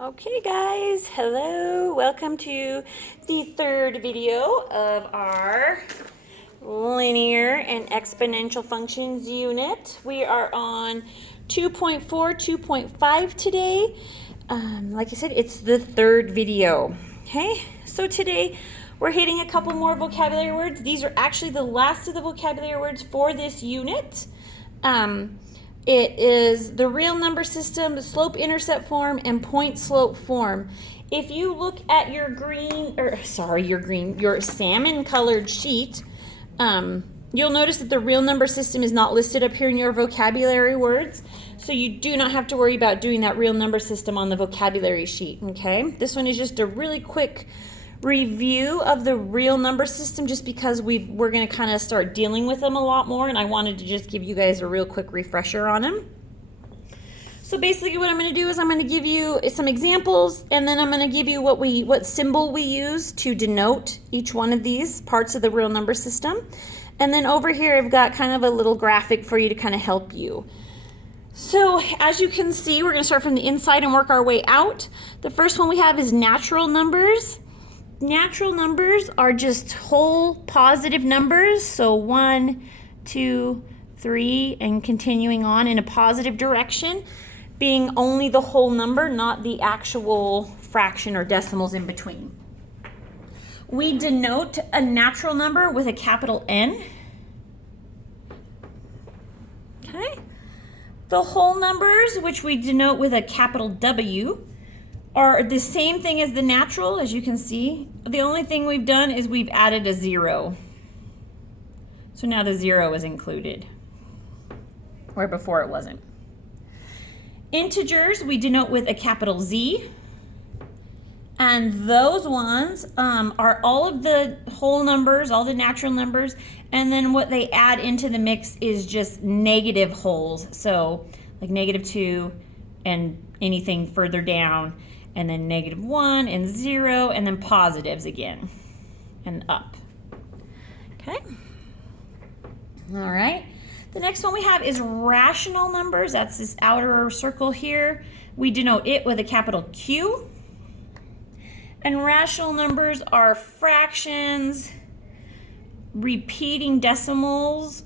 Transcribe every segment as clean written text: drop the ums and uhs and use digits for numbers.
Okay guys, hello, welcome to the third video of our linear and exponential functions unit. We are on 2.4, 2.5 today. Like I said, it's the third video. Okay, so today we're hitting a couple more vocabulary words. These are actually the last of the vocabulary words for this unit. It is the real number system, the slope-intercept form, and point-slope form. If you look at your your salmon-colored sheet, you'll notice that the real number system is not listed up here in your vocabulary words, so you do not have to worry about doing that real number system on the vocabulary sheet, okay? This one is just a really quick review of the real number system just because we're going to kind of start dealing with them a lot more, and I wanted to just give you guys a real quick refresher on them. So basically what I'm going to do is I'm going to give you some examples, and then I'm going to give you what symbol we use to denote each one of these parts of the real number system. And then over here I've got kind of a little graphic for you to kind of help you. So as you can see, we're going to start from the inside and work our way out. The first one we have is natural numbers. Natural numbers are just whole positive numbers, so 1, 2, 3, and continuing on in a positive direction, being only the whole number, not the actual fraction or decimals in between. We denote a natural number with a capital N. Okay. The whole numbers, which we denote with a capital W, are the same thing as the natural, as you can see. The only thing we've done is we've added a 0. So now the 0 is included, where before it wasn't. Integers we denote with a capital Z, and those ones are all of the whole numbers, all the natural numbers, and then what they add into the mix is just negative wholes, so like -2 and anything further down, and then -1 and 0, and then positives again and up. Okay. All right. The next one we have is rational numbers. That's this outer circle here. We denote it with a capital Q. And rational numbers are fractions, repeating decimals,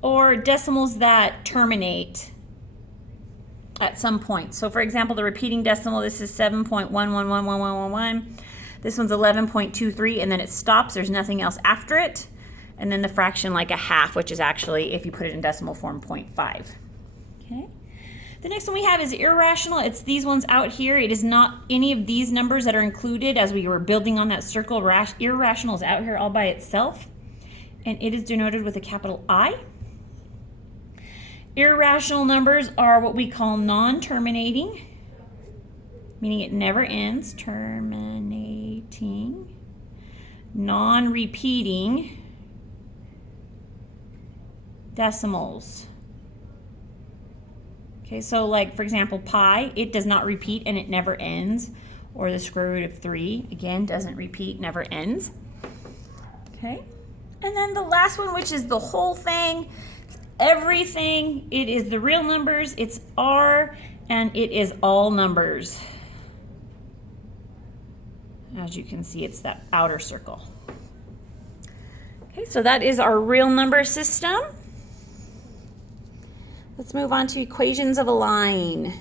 or decimals that terminate at some point. So for example, the repeating decimal, this is 7.111111. This one's 11.23, and then it stops. There's nothing else after it. And then the fraction like a half, which is actually, if you put it in decimal form, 0.5. Okay. The next one we have is irrational. It's these ones out here. It is not any of these numbers that are included as we were building on that circle. Irrational is out here all by itself, and it is denoted with a capital I. Irrational numbers are what we call non-terminating, meaning it never ends. Terminating. Non-repeating decimals. Okay, so like for example, pi, it does not repeat and it never ends. Or the square root of 3, again, doesn't repeat, never ends. Okay, and then the last one, which is the whole thing, everything, it is the real numbers, it's R, and it is all numbers. As you can see, it's that outer circle. Okay, so that is our real number system. Let's move on to equations of a line.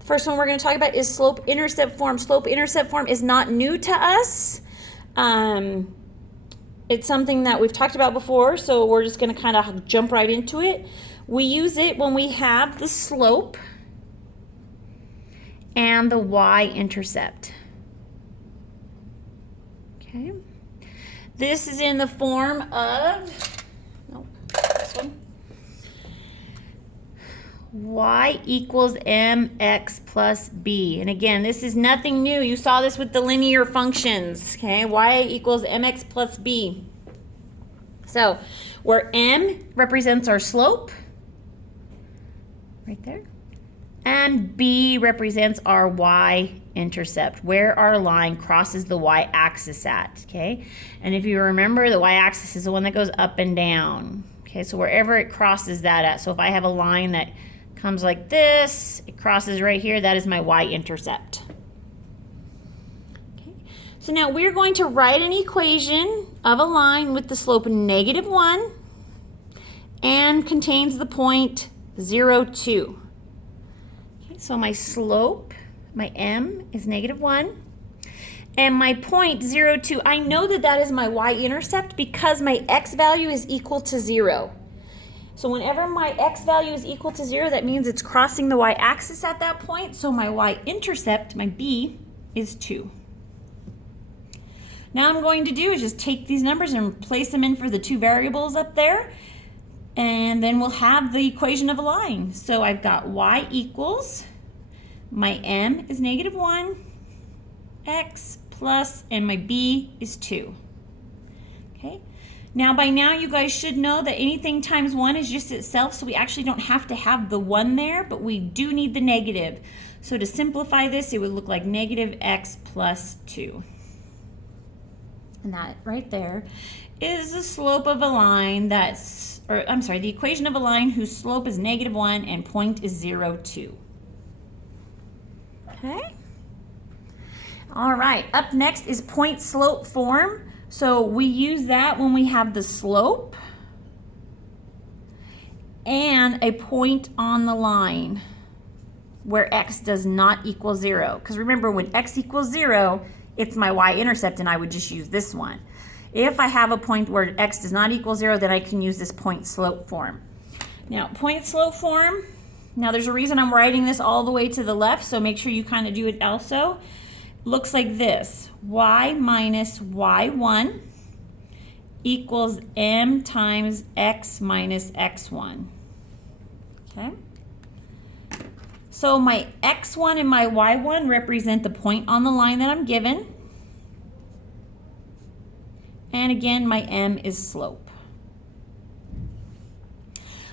The first one we're going to talk about is slope-intercept form. Slope-intercept form is not new to us. It's something that we've talked about before, so we're just going to kind of jump right into it. We use it when we have the slope and the y-intercept. Okay. This is in the form of, this one. Y equals mx plus b. And again, this is nothing new. You saw this with the linear functions. Okay, y equals mx plus b. So where m represents our slope, right there, and b represents our y-intercept, where our line crosses the y-axis at. Okay, and if you remember, the y-axis is the one that goes up and down. Okay, so wherever it crosses that at. So if I have a line that comes like this. It crosses right here. That is my y-intercept. Okay. So now we're going to write an equation of a line with the slope -1 and contains the point 0, 2. Okay, so my slope, my m, is -1. And my point 0, 2, I know that that is my y-intercept because my x value is equal to 0. So whenever my x value is equal to 0, that means it's crossing the y-axis at that point. So my y-intercept, my b, is 2. Now I'm going to do is just take these numbers and place them in for the two variables up there. And then we'll have the equation of a line. So I've got y equals, my m is -1, x plus, and my b is 2. Okay. Now by now you guys should know that anything times 1 is just itself, so we actually don't have to have the 1 there, but we do need the negative. So to simplify this, it would look like -x plus 2. And that right there is the slope of a line that's, or I'm sorry, the equation of a line whose slope is -1 and point is 0, 2. Okay. All right, up next is point slope form. So we use that when we have the slope and a point on the line where x does not equal 0. Because remember, when x equals 0, it's my y-intercept, and I would just use this one. If I have a point where x does not equal 0, then I can use this point slope form. Now, point slope form, now there's a reason I'm writing this all the way to the left, so make sure you kind of do it also. Looks like this: y minus y1 equals m times x minus x1. Okay? So my x1 and my y1 represent the point on the line that I'm given. And again, my m is slope.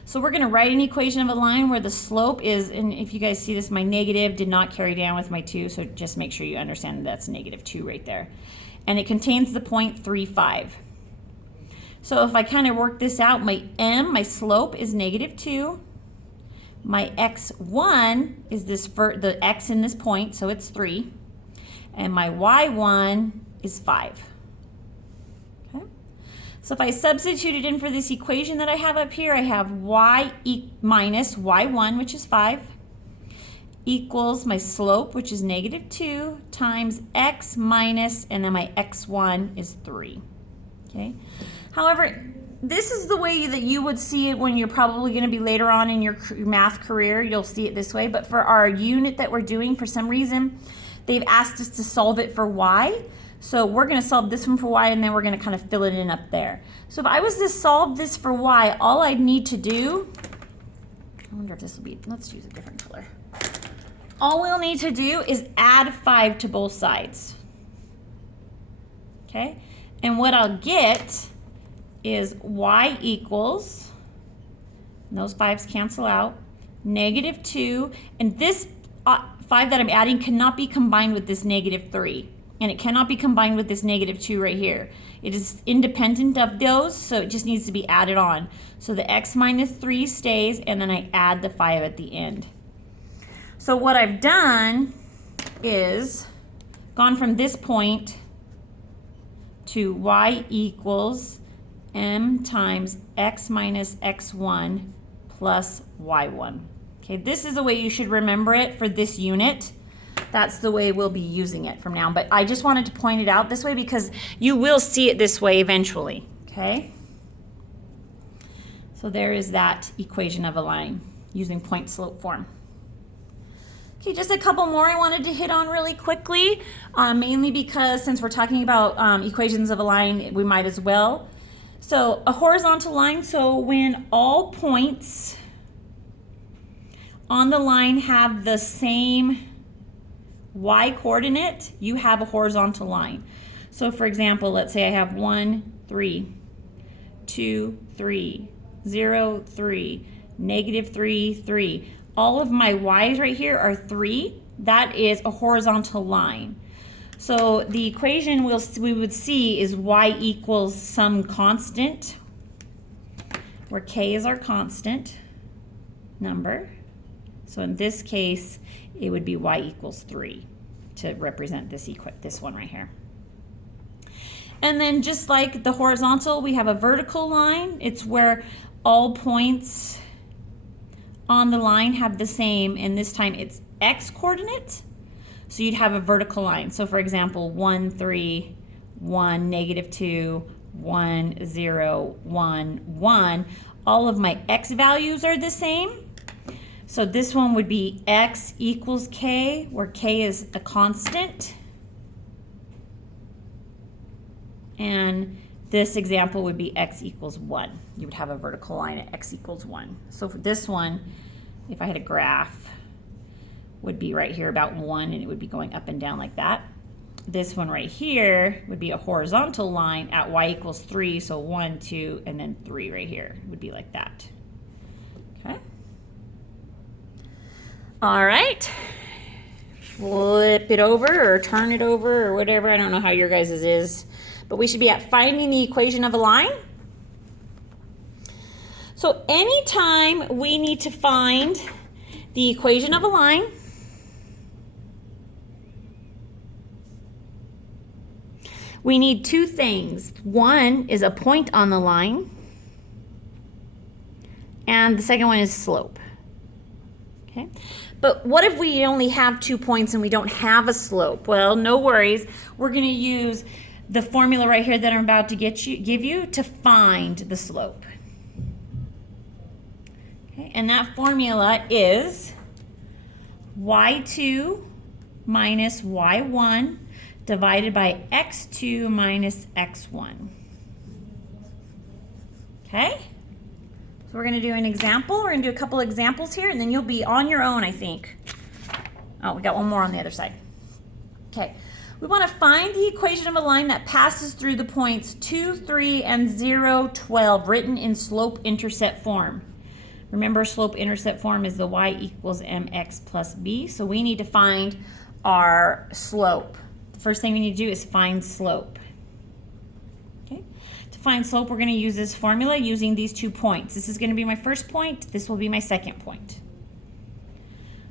So we're going to write an equation of a line where the slope is, and if you guys see this, my negative did not carry down with my 2, so just make sure you understand that that's -2 right there. And it contains the point 3, 5. So if I kind of work this out, my m, my slope, is -2. My x1 is this the x in this point, so it's 3. And my y1 is 5. So if I substitute it in for this equation that I have up here, I have y minus y1, which is 5, equals my slope, which is -2, times x minus, and then my x1 is 3. Okay. However, this is the way that you would see it when you're probably going to be later on in your math career. You'll see it this way. But for our unit that we're doing, for some reason, they've asked us to solve it for y. So we're going to solve this one for y, and then we're going to kind of fill it in up there. So if I was to solve this for y, all I'd need to do, I wonder if this will be, let's use a different color. All we'll need to do is add 5 to both sides. Okay? And what I'll get is y equals, and those 5's cancel out, -2, and this 5 that I'm adding cannot be combined with this -3. And it cannot be combined with this -2 right here. It is independent of those, so it just needs to be added on. So the x minus 3 stays, and then I add the 5 at the end. So what I've done is gone from this point to y equals m times x minus x1 plus y1. Okay, this is the way you should remember it for this unit. That's the way we'll be using it from now on. But I just wanted to point it out this way because you will see it this way eventually, okay? So there is that equation of a line using point slope form. Okay, just a couple more I wanted to hit on really quickly, mainly because since we're talking about equations of a line, we might as well. So a horizontal line, so when all points on the line have the same y coordinate, you have a horizontal line. So for example, let's say I have 1, 3, 2, 3, 0, 3, -3, 3. All of my y's right here are 3. That is a horizontal line. So the equation we would see is y equals some constant, where k is our constant number. So in this case, it would be y equals 3 to represent this one right here. And then just like the horizontal, we have a vertical line. It's where all points on the line have the same, and this time it's x coordinate. So you'd have a vertical line. So for example, 1, 3, 1, -2, 1, 0, 1, 1. All of my x values are the same. So this one would be x equals k, where k is a constant. And this example would be x equals 1. You would have a vertical line at x equals 1. So for this one, if I had a graph, would be right here about 1, and it would be going up and down like that. This one right here would be a horizontal line at y equals 3, so 1, 2, and then 3 right here would be like that. Okay. All right. Flip it over or turn it over or whatever. I don't know how your guys' is. But we should be at finding the equation of a line. So anytime we need to find the equation of a line, we need two things. One is a point on the line, and the second one is slope. Okay? But what if we only have 2 points and we don't have a slope? Well, no worries. We're going to use the formula right here that I'm about to give you to find the slope. Okay? And that formula is y2 minus y1 divided by x2 minus x1. Okay? So we're going to do an example. We're going to do a couple examples here, and then you'll be on your own, I think. Oh, we got one more on the other side. Okay. We want to find the equation of a line that passes through the points 2, 3, and 0, 12, written in slope-intercept form. Remember, slope-intercept form is the y equals mx plus b, so we need to find our slope. The first thing we need to do is find slope. Okay. To find slope, we're going to use this formula using these 2 points. This is going to be my first point. This will be my second point.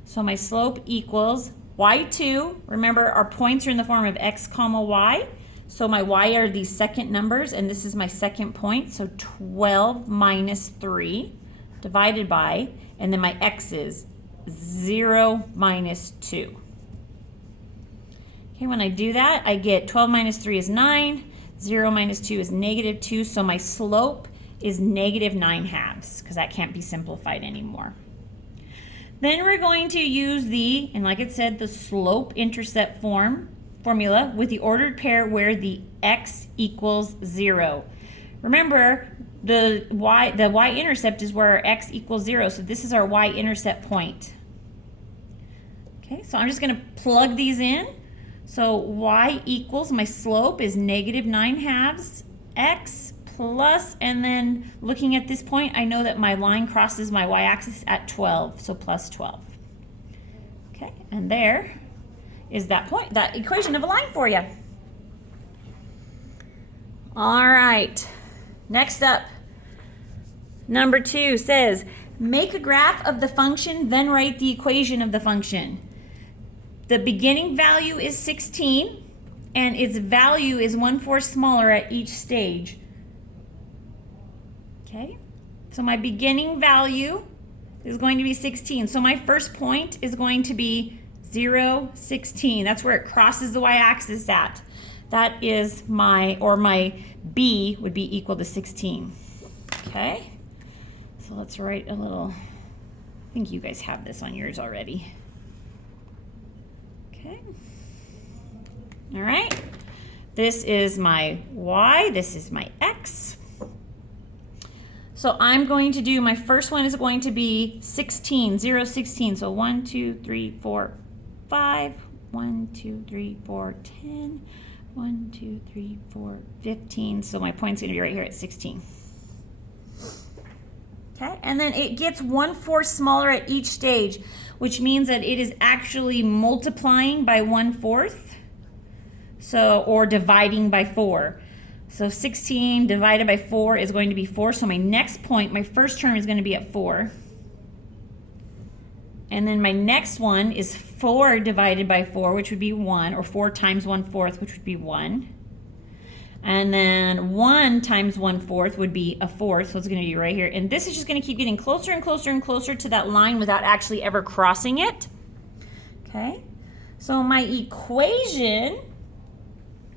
So my slope equals y2, remember our points are in the form of x comma y, so my y are these second numbers, and this is my second point, so 12 minus 3 divided by, and then my x is 0 minus 2. Okay, when I do that, I get 12 minus 3 is 9, 0 minus 2 is -2, so my slope is -9/2, because that can't be simplified anymore. Then we're going to use and like it said, the slope-intercept formula with the ordered pair where the x equals 0. Remember, the y-intercept is where our x equals 0, so this is our y-intercept point. Okay, so I'm just going to plug these in. So y equals, my slope is -9/2 x plus, and then looking at this point, I know that my line crosses my y-axis at 12, so plus 12. Okay, and there is that point, that equation of a line for you. All right, next up, number 2 says, make a graph of the function, then write the equation of the function. The beginning value is 16, and its value is 1/4 smaller at each stage. Okay, so my beginning value is going to be 16. So my first point is going to be 0, 16. That's where it crosses the y-axis at. That is my b would be equal to 16. Okay, so let's write a little, I think you guys have this on yours already. Okay, all right. This is my y, this is my x. So I'm going to do, my first one is going to be 16, 0, 16. So 1, 2, 3, 4, 5, 1, 2, 3, 4, 10, 1, 2, 3, 4, 15. So my point's gonna be right here at 16. Okay, and then it gets 1/4 smaller at each stage, which means that it is actually multiplying by 1/4. So, or dividing by 4. So 16 divided by 4 is going to be 4. So my next point, my first term is going to be at 4. And then my next one is 4 divided by 4, which would be 1, or 4 times 1/4, which would be 1. And then 1 times 1/4 would be a fourth, so it's going to be right here. And this is just going to keep getting closer and closer and closer to that line without actually ever crossing it. Okay, so my equation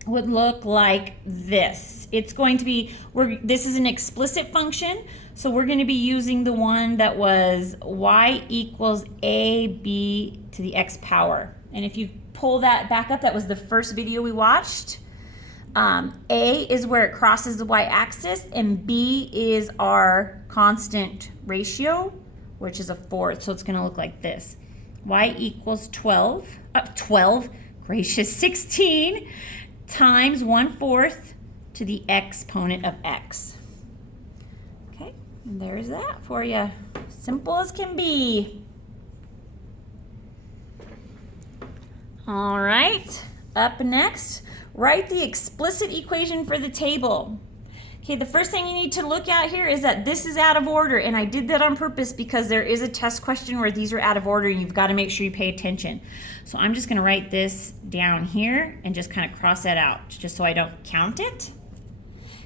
would look like this. It's going to be, this is an explicit function, so we're going to be using the one that was y equals ab to the x power. And if you pull that back up, that was the first video we watched. A is where it crosses the y-axis, and B is our constant ratio, which is a fourth, so it's going to look like this. Y equals 16 times 1/4 to the exponent of x. Okay, and there's that for you. Simple as can be. All right, up next, write the explicit equation for the table. Okay, the first thing you need to look at here is that this is out of order, and I did that on purpose because there is a test question where these are out of order and you've got to make sure you pay attention. So I'm just going to write this down here and just kind of cross that out just so I don't count it.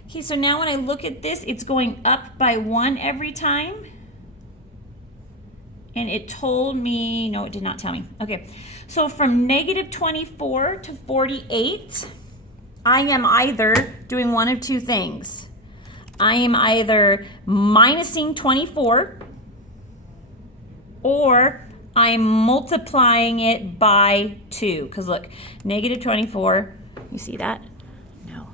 Okay, so now when I look at this, it's going up by 1 every time. And it told me, no, it did not tell me. Okay, so from -24 to 48, I am either doing one of two things. I am either minusing 24 or I'm multiplying it by 2. Because look, -24, you see that? No.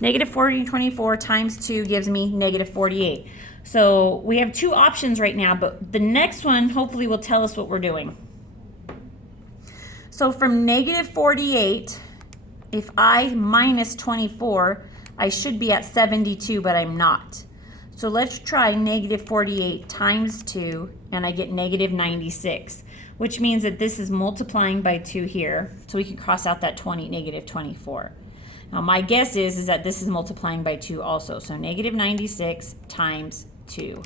-24 times 2 gives me -48. So we have two options right now, but the next one hopefully will tell us what we're doing. So from -48, if I minus 24, I should be at 72, but I'm not. So let's try -48 times 2, and I get -96, which means that this is multiplying by 2 here. So we can cross out that -24. Now my guess is that this is multiplying by 2 also. So -96 times 2.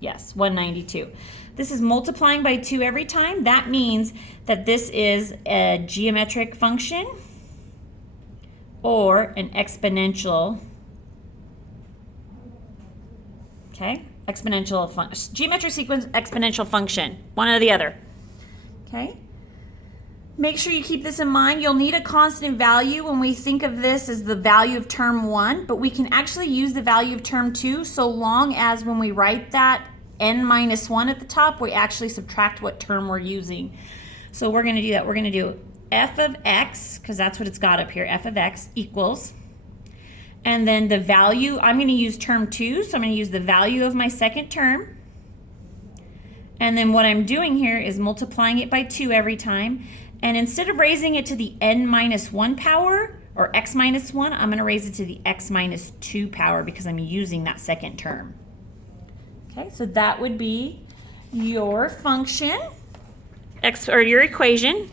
Yes, 192. This is multiplying by 2 every time. That means that this is a geometric function or an exponential, okay? Exponential function, geometric sequence, exponential function, one or the other, okay? Make sure you keep this in mind. You'll need a constant value when we think of this as the value of term 1, but we can actually use the value of term 2 so long as when we write that n-1 at the top, we actually subtract what term we're using. So we're going to do that. We're going to do f of x, because that's what it's got up here, f of x equals, and then the value, I'm going to use term 2, so I'm going to use the value of my second term. And then what I'm doing here is multiplying it by 2 every time. And instead of raising it to the n-1 power, or x-1, I'm going to raise it to the x-2 power because I'm using that second term. Okay, so that would be your function, or your equation.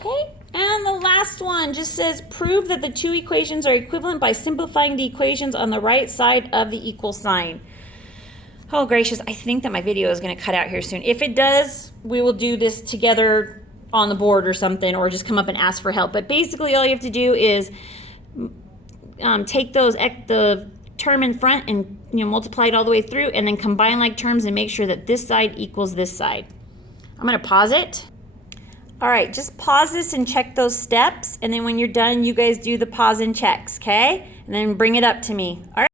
Okay, and the last one just says prove that the two equations are equivalent by simplifying the equations on the right side of the equal sign. Oh gracious, I think that my video is going to cut out here soon. If it does, we will do this together on the board or something, or just come up and ask for help. But basically all you have to do is take the term in front and multiply it all the way through, and then combine like terms and make sure that this side equals this side. I'm going to pause it. All right, just pause this and check those steps, and then when you're done, you guys do the pause and checks, okay? And then bring it up to me. All right.